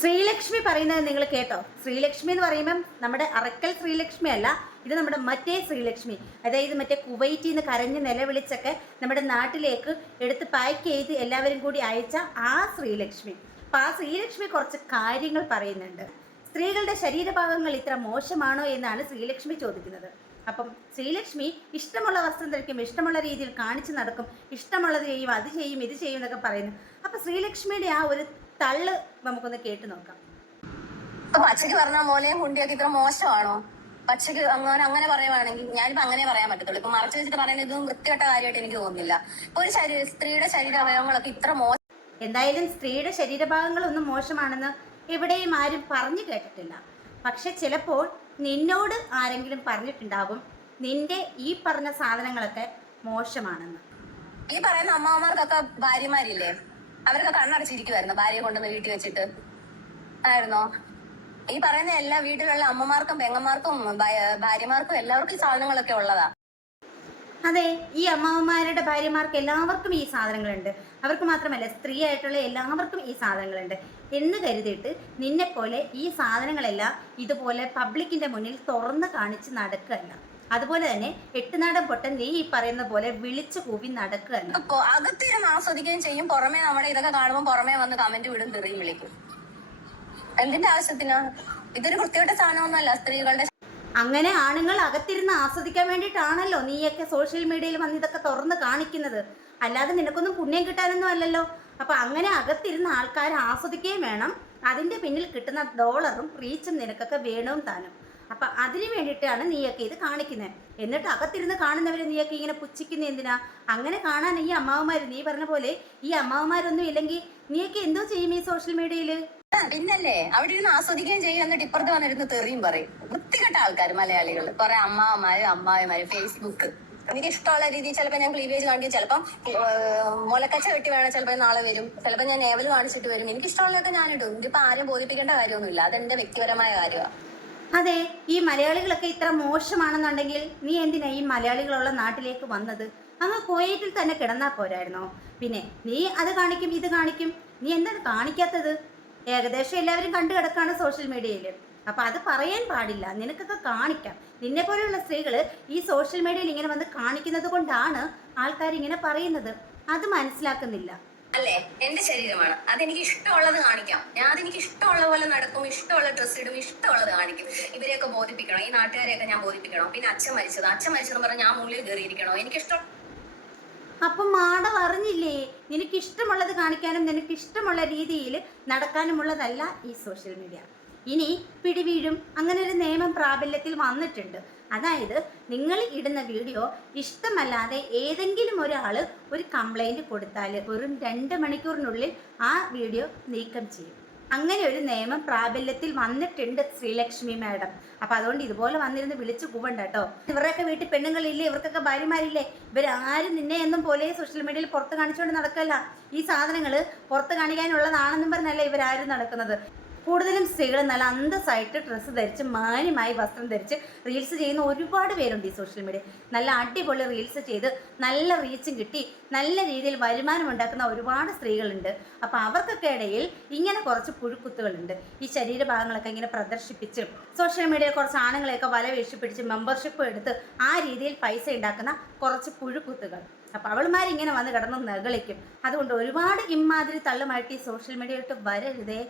ശ്രീലക്ഷ്മി പറയുന്നത് നിങ്ങൾ കേട്ടോ? ശ്രീലക്ഷ്മി എന്ന് പറയുമ്പം നമ്മുടെ അറക്കൽ ശ്രീലക്ഷ്മി അല്ല, ഇത് നമ്മുടെ മറ്റേ ശ്രീലക്ഷ്മി. അതായത് മറ്റേ കുവൈറ്റിൽ നിന്ന് കരഞ്ഞ് നിലവിളിച്ചൊക്കെ നമ്മുടെ നാട്ടിലേക്ക് എടുത്ത് പാക്ക് ചെയ്ത് എല്ലാവരും കൂടി അയച്ച ആ ശ്രീലക്ഷ്മി. അപ്പം ആ ശ്രീലക്ഷ്മി കുറച്ച് കാര്യങ്ങൾ പറയുന്നുണ്ട്. സ്ത്രീകളുടെ ശരീരഭാഗങ്ങൾ ഇത്ര മോശമാണോ എന്നാണ് ശ്രീലക്ഷ്മി ചോദിക്കുന്നത്. അപ്പം ശ്രീലക്ഷ്മി ഇഷ്ടമുള്ള വസ്ത്രം ധരിക്കും, ഇഷ്ടമുള്ള രീതിയിൽ കാണിച്ചു നടക്കും, ഇഷ്ടമുള്ളത് ചെയ്യും, അത് ചെയ്യും, ഇത് ചെയ്യും എന്നൊക്കെ പറയുന്നു. അപ്പം ശ്രീലക്ഷ്മിയുടെ ആ ഒരു തള്ള് നമുക്കൊന്ന് കേട്ടു നോക്കാം. പച്ചക്ക് പറഞ്ഞ മോലെയും കുണ്ടിയൊക്കെ ഇത്ര മോശമാണോ? പച്ചക്ക് അങ്ങനെ പറയുവാണെങ്കിൽ ഞാനിപ്പോ അങ്ങനെ പറയാൻ പറ്റത്തുള്ളൂ. ഇപ്പൊ മറച്ചു വെച്ചിട്ട് പറയുന്നത് ഇതും വൃത്തികെട്ട കാര്യമായിട്ട് എനിക്ക് തോന്നുന്നില്ല. ഇപ്പൊ ഒരു സ്ത്രീയുടെ ശരീരാവയവങ്ങളൊക്കെ ഇത്ര മോശം. എന്തായാലും സ്ത്രീയുടെ ശരീരഭാഗങ്ങളൊന്നും മോശമാണെന്ന് എവിടെയും ആരും പറഞ്ഞു കേട്ടിട്ടില്ല. പക്ഷെ ചിലപ്പോൾ നിന്നോട് ആരെങ്കിലും പറഞ്ഞിട്ടുണ്ടാവും നിന്റെ ഈ പറഞ്ഞ സാധനങ്ങളൊക്കെ മോശമാണെന്ന്. ഈ പറയുന്ന അമ്മമാർക്കൊക്കെ ഭാര്യമാരില്ലേ, അവരൊക്കെ കണ്ണടച്ചിരിക്കുവായിരുന്നു ഭാര്യയെ കൊണ്ടുവന്ന് വീട്ടിൽ വെച്ചിട്ട് ആയിരുന്നോ? ഈ പറയുന്ന എല്ലാ വീട്ടിലുള്ള അമ്മമാർക്കും പെങ്ങന്മാർക്കും ഭാര്യമാർക്കും എല്ലാവർക്കും ഈ സാധനങ്ങളൊക്കെ ഉള്ളതാ. അതെ, ഈ അമ്മാവന്മാരുടെ ഭാര്യമാർക്ക് എല്ലാവർക്കും ഈ സാധനങ്ങളുണ്ട്. അവർക്ക് മാത്രമല്ല, സ്ത്രീ ആയിട്ടുള്ള എല്ലാവർക്കും ഈ സാധനങ്ങളുണ്ട് എന്ന് കരുതിയിട്ട് നിന്നെപ്പോലെ ഈ സാധനങ്ങളെല്ലാം ഇതുപോലെ പബ്ലിക്കിന്റെ മുന്നിൽ തുറന്ന് കാണിച്ച് നടക്കുകയല്ല. അതുപോലെ തന്നെ എട്ടുനാടൻ പൊട്ടൻ നീ ഈ പറയുന്ന പോലെ വിളിച്ചു കൂവി നടക്കുകയല്ല. അകത്തിരുന്ന് ആസ്വദിക്കുകയും ചെയ്യും, പുറമെ നമ്മുടെ ഇതൊക്കെ കാണുമ്പോൾ പുറമെ വന്ന് കമന്റ് വിടും, തെറിയും വിളിക്കും. എന്തിന്റെ ആവശ്യത്തിനാ? ഇതൊരു വൃത്തികെട്ട സാധനമൊന്നുമല്ല സ്ത്രീകളുടെ. അങ്ങനെ ആണുങ്ങൾ അകത്തിരുന്ന് ആസ്വദിക്കാൻ വേണ്ടിയിട്ടാണല്ലോ നീയൊക്കെ സോഷ്യൽ മീഡിയയിൽ വന്ന് ഇതൊക്കെ തുറന്ന് കാണിക്കുന്നത്. അല്ലാതെ നിനക്കൊന്നും പുണ്യം കിട്ടാനൊന്നും അല്ലല്ലോ. അപ്പൊ അങ്ങനെ അകത്തിരുന്ന് ആൾക്കാർ ആസ്വദിക്കുകയും വേണം, അതിന്റെ പിന്നിൽ കിട്ടുന്ന ഡോളറും റീച്ചും നിനക്കൊക്കെ വേണവും താനും. അപ്പൊ അതിന് വേണ്ടിയിട്ടാണ് നീയൊക്കെ ഇത് കാണിക്കുന്നത്. എന്നിട്ട് അകത്തിരുന്ന് കാണുന്നവരെ നീയൊക്കെ ഇങ്ങനെ പുച്ഛിക്കുന്ന എന്തിനാ? അങ്ങനെ കാണാൻ ഈ അമ്മാവന്മാർ, നീ പറഞ്ഞ പോലെ ഈ അമ്മാവന്മാരൊന്നും ഇല്ലെങ്കിൽ നീയൊക്കെ എന്തോ ചെയ്യും ഈ സോഷ്യൽ മീഡിയയില്? പിന്നല്ലേ അവിടെ ഇരുന്ന് ആസ്വദിക്കുകയും ചെയ്യും, എന്നിട്ട് ഇപ്പുറത്ത് വന്നിരുന്ന് തെറിയും പറയും. വൃത്തികെട്ട ആൾക്കാർ മലയാളികൾ, കുറെ അമ്മാവന്മാര് ഫേസ്ബുക്ക്. എനിക്ക് ഇഷ്ടമുള്ള രീതിയിൽ ചിലപ്പോൾ ഞാൻ ക്ലീവേജ് കാണിക്കും, ചിലപ്പം മുലക്കച്ച വെട്ടി വേണം, ചിലപ്പോൾ നാളെ വരും, ചിലപ്പോൾ ഞാൻ നേവൽ കാണിച്ചിട്ട് വരും. എനിക്ക് ഇഷ്ടമുള്ളതൊക്കെ ഞാനിടും. എനിക്കിപ്പോൾ ആരും ബോധിപ്പിക്കേണ്ട കാര്യമൊന്നുമില്ല, അതെന്റെ വ്യക്തിപരമായ കാര്യമാണ്. അതെ, ഈ മലയാളികളൊക്കെ ഇത്ര മോശമാണെന്നുണ്ടെങ്കിൽ നീ എന്തിനാ ഈ മലയാളികളുള്ള നാട്ടിലേക്ക് വന്നത്? അങ്ങ് കുവൈറ്റിൽ തന്നെ കിടന്നാൽ പോരായിരുന്നോ? പിന്നെ നീ അത് കാണിക്കും ഇത് കാണിക്കും, നീ എന്താണ് കാണിക്കാത്തത്? ഏകദേശം എല്ലാവരും കണ്ടു കിടക്കാണ് സോഷ്യൽ മീഡിയയിൽ. അപ്പം അത് പറയാൻ പാടില്ല, നിനക്കൊക്കെ കാണിക്കാം. നിന്നെ പോലെയുള്ള സ്ത്രീകൾ ഈ സോഷ്യൽ മീഡിയയിൽ ഇങ്ങനെ വന്ന് കാണിക്കുന്നത് കൊണ്ടാണ് ആൾക്കാർ ഇങ്ങനെ പറയുന്നത്. അത് മനസ്സിലാക്കുന്നില്ല. അല്ലേ, എന്റെ ശരീരമാണ്, അതെനിക്ക് ഇഷ്ടമുള്ളത് കാണിക്കാം. ഞാൻ അതെനിക്ക് ഇഷ്ടമുള്ള പോലെ നടക്കും, ഇഷ്ടമുള്ള ഡ്രസ്സ് ഇടും, ഇഷ്ടമുള്ളത് കാണിക്കും. ഇവരെയൊക്കെ ബോധിപ്പിക്കണം, ഈ നാട്ടുകാരെയൊക്കെ ഞാൻ ബോധിപ്പിക്കണം. പിന്നെ അച്ഛൻ മരിച്ചെന്ന് പറഞ്ഞാൽ ഞാൻ മുള്ളിൽ കയറിയിരിക്കണോ? എനിക്കിഷ്ടം. അപ്പം മാട പറഞ്ഞില്ലേ, നിനക്കിഷ്ടമുള്ളത് കാണിക്കാനും നിനക്കിഷ്ടമുള്ള രീതിയിൽ നടക്കാനുമുള്ളതല്ല ഈ സോഷ്യൽ മീഡിയ. ഇനി പിടിവീഴും അങ്ങനെ ഒരു നിയമം പ്രാബല്യത്തിൽ വന്നിട്ടുണ്ട്. അതായത് നിങ്ങൾ ഇടുന്ന വീഡിയോ ഇഷ്ടമല്ലാതെ ഏതെങ്കിലും ഒരാൾ ഒരു കംപ്ലൈൻറ്റ് കൊടുത്താൽ വെറും 2 മണിക്കൂറിനുള്ളിൽ ആ വീഡിയോ നീക്കം ചെയ്യും. അങ്ങനെ ഒരു നിയമം പ്രാബല്യത്തിൽ വന്നിട്ടുണ്ട് ശ്രീലക്ഷ്മി മാഡം. അപ്പം അതുകൊണ്ട് ഇതുപോലെ വന്നിരുന്ന് വിളിച്ചു കൂവണ്ട കേട്ടോ. ഇവരുടെയൊക്കെ വീട്ടിൽ പെണ്ണുങ്ങളില്ലേ, ഇവർക്കൊക്കെ ഭാര്യമാരില്ലേ, ഇവരാരും നിന്നെ എന്നും പോലെ സോഷ്യൽ മീഡിയയിൽ പുറത്ത് കാണിച്ചുകൊണ്ട് നടക്കല്ല. ഈ സാധനങ്ങൾ പുറത്ത് കാണിക്കാനുള്ളതാണെന്നും പറഞ്ഞല്ല ഇവരാരും നടക്കുന്നത്. കൂടുതലും സ്ത്രീകൾ നല്ല അന്തസ്സായിട്ട് ഡ്രസ്സ് ധരിച്ച് മാന്യമായി വസ്ത്രം ധരിച്ച് റീൽസ് ചെയ്യുന്ന ഒരുപാട് പേരുണ്ട് ഈ സോഷ്യൽ മീഡിയ. നല്ല അടിപൊളി റീൽസ് ചെയ്ത് നല്ല റീച്ചും കിട്ടി നല്ല രീതിയിൽ വരുമാനം ഉണ്ടാക്കുന്ന ഒരുപാട് സ്ത്രീകളുണ്ട്. അപ്പോൾ അവർക്കൊക്കെ ഇടയിൽ ഇങ്ങനെ കുറച്ച് പുഴുക്കുത്തുകളുണ്ട്. ഈ ശരീരഭാഗങ്ങളൊക്കെ ഇങ്ങനെ പ്രദർശിപ്പിച്ച് സോഷ്യൽ മീഡിയയിൽ കുറച്ച് ആണുങ്ങളെയൊക്കെ വല വീഴ്ചപ്പിടിച്ച് മെമ്പർഷിപ്പ് എടുത്ത് ആ രീതിയിൽ പൈസ ഉണ്ടാക്കുന്ന കുറച്ച് പുഴുക്കുത്തുകൾ. അപ്പോൾ അവൾമാരിങ്ങനെ വന്ന് കിടന്ന് നെകളിക്കും. അതുകൊണ്ട് ഒരുപാട് ഇമ്മാതിരി തള്ളുമായിട്ട് ഈ സോഷ്യൽ മീഡിയയിട്ട് വരരുതേ.